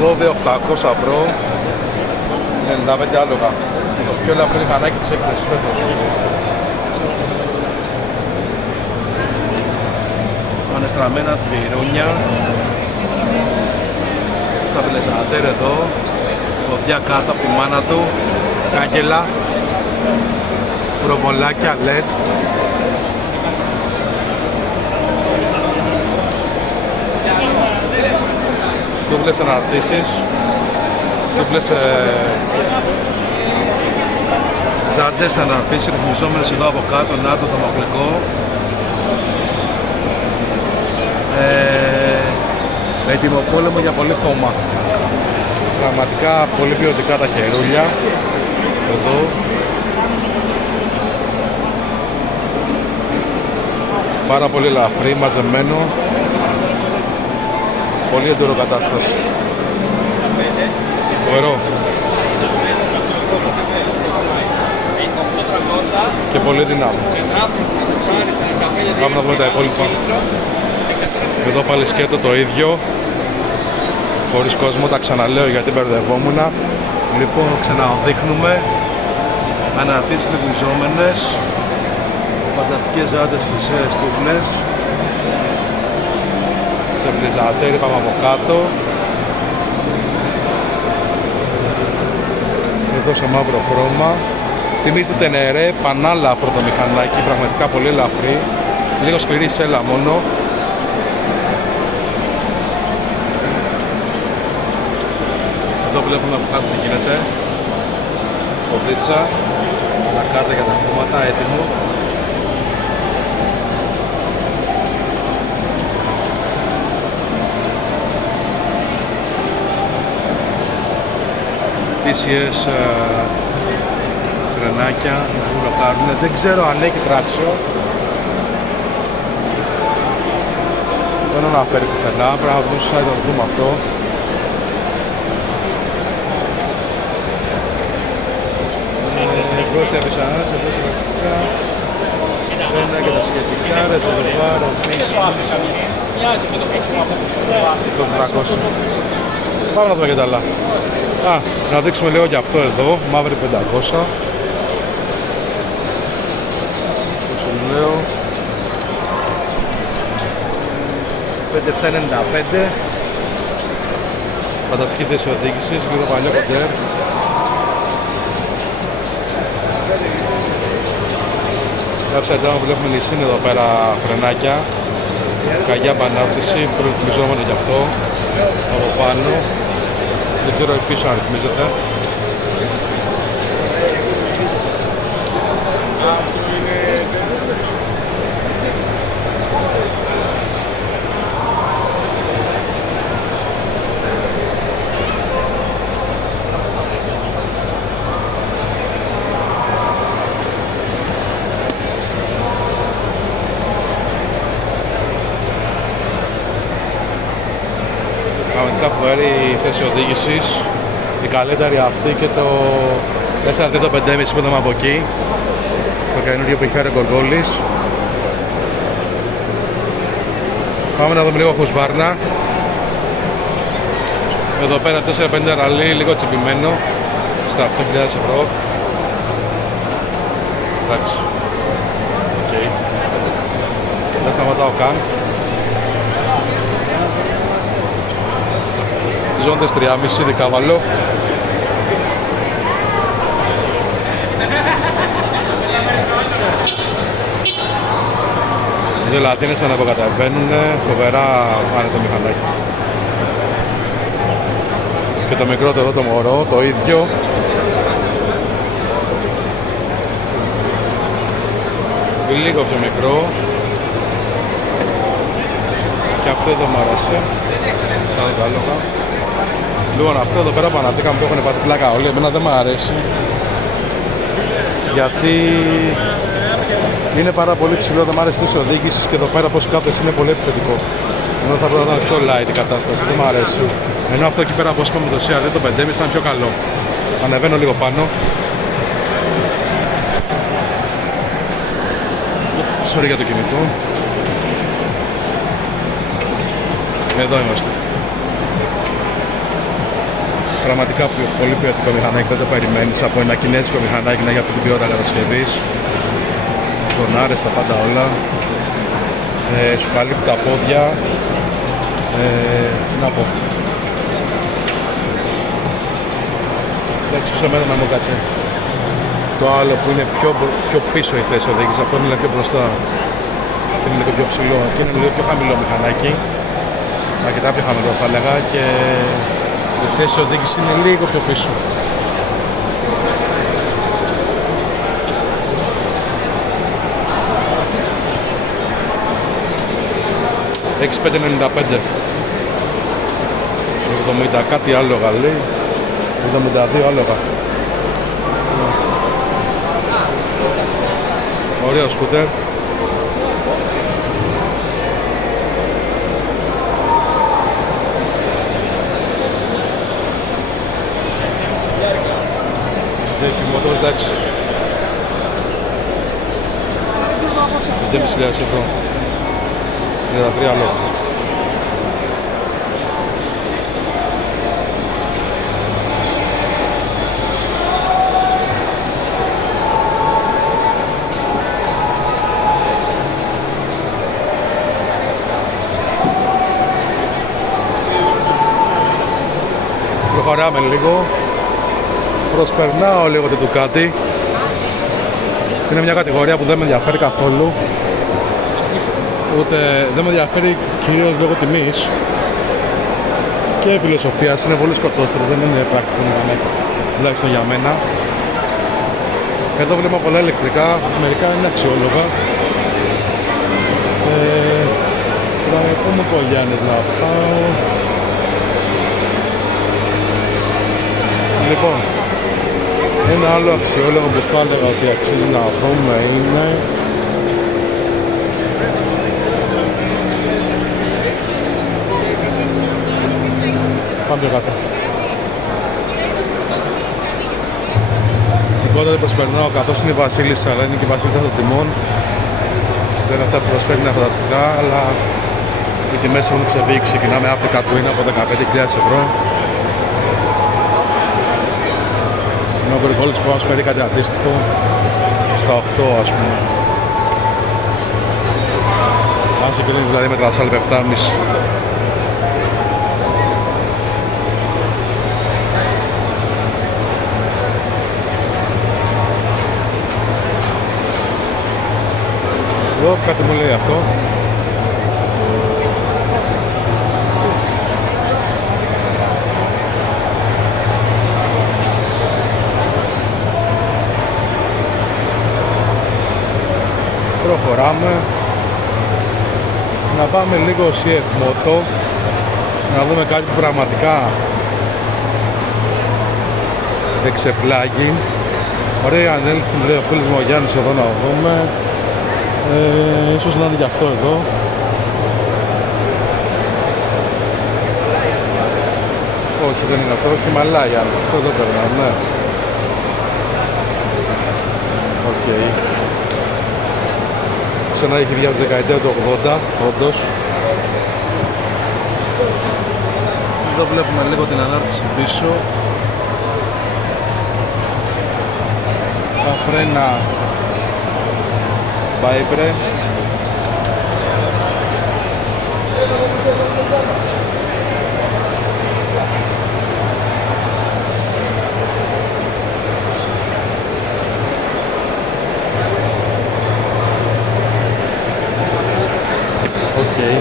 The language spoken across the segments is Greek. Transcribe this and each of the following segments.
μαγνητικό V800 Pro, 95 άλογα. Το πιο ελαφρύ μηχανάκι της έκθεσης φέτος. Ανεστραμμένα τριρόνια. Σταμπιλεζατέρ εδώ. Ποδιά κάτω από τη μάνα του. Κάγκελα. Προβολάκια LED. Δούβλες αναρτήσεις. Δούβλες τσάντες αναρτήσεις ρυθμιζόμενες εδώ από κάτω. Να το μοχλικό. Έτοιμο πόλεμο για πολύ χώμα. Πραγματικά πολύ ποιοτικά τα χερούλια. Εδώ. Πάρα πολύ ελαφρύ, μαζεμένο. Πολύ έντονο κατάσταση. Φοβερό. Και πολύ δυνάμει. Πάμε να δούμε τα υπόλοιπα. Εδώ πάλι σκέτο το ίδιο. Χωρίς κόσμο, τα ξαναλέω γιατί μπερδευόμουν. Λοιπόν, ξαναδείχνουμε. Αναρτήσεις ρυθμιζόμενες. Φανταστικές ζάντες χρυσές τούμπλες. Στεμπλιζατέρ, πάμε από κάτω. Εδώ σε μαύρο χρώμα. Θυμίζει Τενερέ, πανάλαφρο το μηχανάκι, πραγματικά πολύ ελαφρύ. Λίγο σκληρή σέλα μόνο. Εδώ βλέπουμε από κάτω τι γίνεται. Ποδίτσα, τα κάρτα για τα χρώματα, έτοιμο. TCS φρενάκια να μπλοκάρουν. Δεν ξέρω αν έχει τράξιο. Δεν αναφέρει πουθενά. Πρέπει να δούμε στο site να το δούμε αυτό. Εδώ στα επισανάτες, εδώ στα βασικά. Ένα και τα σχετικά, ρεζερβάρ, μοιάζει με το πέξιμο από το 300. Πάμε να δούμε και τα άλλα. Να δείξουμε λίγο και αυτό εδώ, μαύρη 500. Όσο λέω 5795. Φανταστική θέση οδήγησης, λίγο παλιό κοντέρ. Κάψα εδώ βλέπουμε λυσίν εδώ πέρα φρενάκια. Καγιά πανάρτηση, ρυθμιζόμενο γι' αυτό. Από πάνω. Δεν ξέρω πίσω αν ρυθμίζεται. Πραγματικά φοβερή η θέση οδήγησης, η καλύτερη αυτή και το SRT το 5,5 που είδαμε από εκεί, το καινούργιο που έχει φέρει ο Γκοργόλης. Πάμε να δούμε λίγο Husqvarna. Εδώ πέρα 450 ραλί, λίγο τσιμπημένο, στα 8.000 ευρώ. Εντάξει. Okay. Δεν σταματάω καν. Ζώντες 3,5 δικάβαλο. Οι ζελατίνες αναποκαταβαίνουν, φοβερά πάνε το μηχανάκι. Και το μικρό εδώ το μωρό, το ίδιο. Λίγο πιο μικρό. Και αυτό εδώ μου αρέσει. Σαν το άλογα. Λοιπόν, αυτό εδώ πέρα που αναδείχαμε που έχουν πάθει πλάκα όλοι, εμένα δεν μου αρέσει. Γιατί είναι πάρα πολύ ψηλό, δεν μου αρέσει τη οδήγηση και εδώ πέρα πως κάθεσαι είναι πολύ επιθετικό. Ενώ θα πρέπει να ήταν πιο light η κατάσταση, δεν μου αρέσει. Ενώ αυτό εκεί πέρα πως είπαμε το CRD το 5,5 ήταν πιο καλό. Ανεβαίνω λίγο πάνω. Sorry για το κινητό. Εδώ είμαστε. Πραγματικά πολύ ποιοτικό μηχανάκι, δεν το περιμένεις από ένα κινέζικο μηχανάκι να έχει αυτή την ποιότητα κατασκευής. Τονάρες, τα πάντα όλα. Σου καλύπτει τα πόδια. Να πω. Εντάξει, σε μένα να μου κάτσε. Το άλλο που είναι πιο πίσω η θέση οδήγηση, αυτό είναι πιο μπροστά. Και είναι λίγο πιο ψηλό. Και είναι λίγο πιο χαμηλό μηχανάκι. Αρκετά πιο χαμηλό θα έλεγα. Και η θέση οδήγηση είναι λίγο πιο πίσω. 6.595. 70 κάτι άλογα λέει. 72 άλογα. Ωραίο σκούτερ. Έχει μότορ, εντάξει. 5.500 ευρώ. 33 άλογα. Προχωράμε λίγο. Προσπερνάω λίγο τη Ducati. Είναι μια κατηγορία που δεν με ενδιαφέρει καθόλου. Ούτε δεν με ενδιαφέρει κυρίως λόγω τιμής και φιλοσοφίας. Είναι πολύ σκοτώστερο, δεν είναι πρακτικό μηχανάκι, τουλάχιστον για μένα. Εδώ βλέπω πολλά ηλεκτρικά, μερικά είναι αξιόλογα. Τώρα πού μου πω Γιάννης να πάω. Λοιπόν, ένα άλλο αξιόλογο που θα έλεγα ότι αξίζει να δούμε είναι πάμε κάτω. Την κότα δεν προσπερνάω καθώς είναι η Βασίλισσα, αλλά είναι και η Βασίλισσα των τιμών. Δεν αυτά που προσφέρει είναι φανταστικά, αλλά οι τιμές έχουν ξεφύγει. Ξεκινάμε Αφρικα του είναι από 15.000 ευρώ. Ενώ ο Γκρικόλης που μας φέρει κάτι αντίστοιχο στα 8 ας πούμε. Αν συγκρίνεις δηλαδή με τρασάλ 7,5. Εδώ κάτι μου λέει αυτό. Προχωράμε. Να πάμε λίγο CF Moto. Να δούμε κάτι που πραγματικά εξεπλάγει. Ωραία, αν έλθει μου λέει ο φίλος μου ο Γιάννης εδώ να δούμε. Ίσως να είναι και αυτό εδώ. Όχι, δεν είναι αυτό, Χιμαλάια. Αυτό εδώ περνάμε, ναι. Οκ. Ξανά έχει βγει από τη δεκαετία του 80, όντως. Εδώ βλέπουμε λίγο την ανάρτηση πίσω. Τα φρένα Vibre. Okay.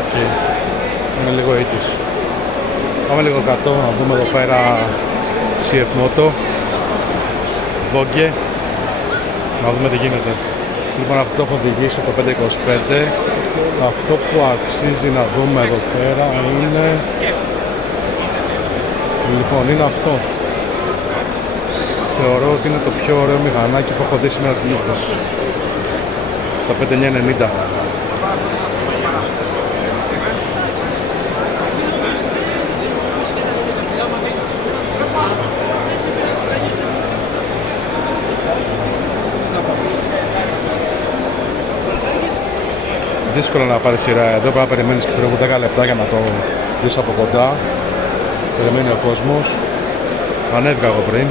Okay. Είναι λίγο ήττης. Πάμε λίγο κάτω να δούμε εδώ πέρα CF Moto Vogue. Να δούμε τι γίνεται. Λοιπόν, αυτό το έχω οδηγήσει το 525. Αυτό που αξίζει να δούμε εδώ πέρα είναι... Λοιπόν, είναι αυτό. Θεωρώ ότι είναι το πιο ωραίο μηχανάκι που έχω δει σήμερα στην νύχτα. Στα 5.990. Δύσκολο να πάρει σειρά εδώ, πρέπει να περιμένεις και περίπου 10 λεπτά για να το δεις από κοντά. Περιμένει ο κόσμος. Ανέβηκα εγώ πριν.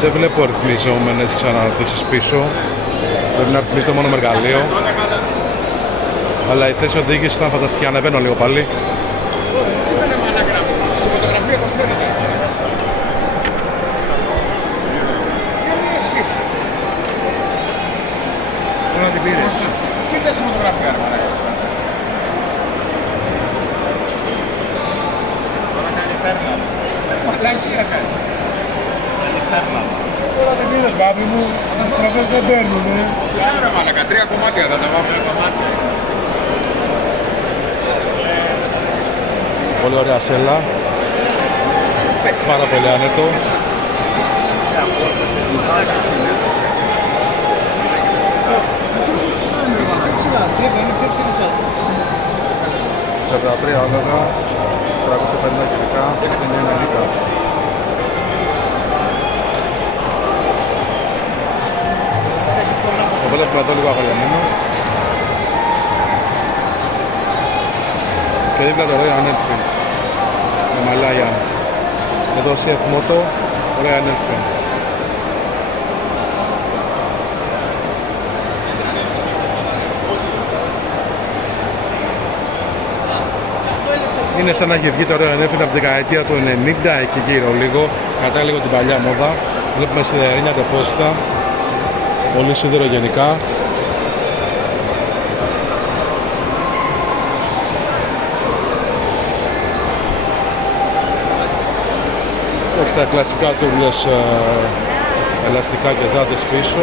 Δεν βλέπω ρυθμιζόμενες αναρτήσεις πίσω. Πρέπει να ρυθμίζεται μόνο με εργαλείο. Αλλά η θέση οδήγησης ήταν φανταστική. Ανεβαίνω λίγο πάλι. Πού να την πήρες? Κοίτα στη φωτογραφία, ρε μαλάκα. Τώρα κάνει πέρνα. Μαλακία κάνει. Τώρα την πήρες, μπάμπη μου. Τα στραβές δεν παίρνουνε. Άρα ρε μαλάκα, 3 κομμάτια θα τα βάψω. Πολύ ωραία σέλα. Πάρα πολύ άνετο. Σε 43 άλογα, 350 κιλικά, 990. Το βλέπουμε εδώ λίγο αγαλιαμένο. Και δίπλα το Royal Enfield με μαλάγια. Εδώ CF Moto, Royal Enfield. Είναι σαν να έχει βγει το Royal Enfield από την δεκαετία του 90 εκεί γύρω λίγο, κατά λίγο την παλιά μόδα. Βλέπουμε σιδερένια τεπόζιτα, πολύ σίδερο γενικά. Έχει τα κλασικά τούρλες ελαστικά και ζάντες πίσω.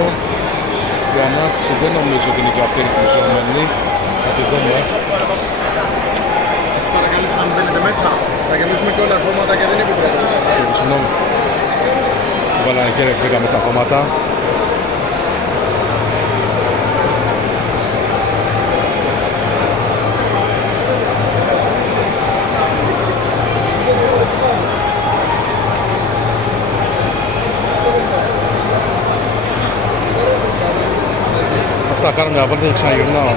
Η ανάπτυξη δεν νομίζω ότι είναι και αυτή ρυθμιζόμενη. Θα τη δούμε. Σας παρακαλήσω να μην μπαίνετε μέσα. Θα γεμίσουμε και όλα τα χώματα και δεν επιτρέπουμε. Συγγνώμη. Βάλανε χέρια και πήγαμε στα χώματα. Αυτά, κάνω μια βόλτα και ξαναγυρνάω.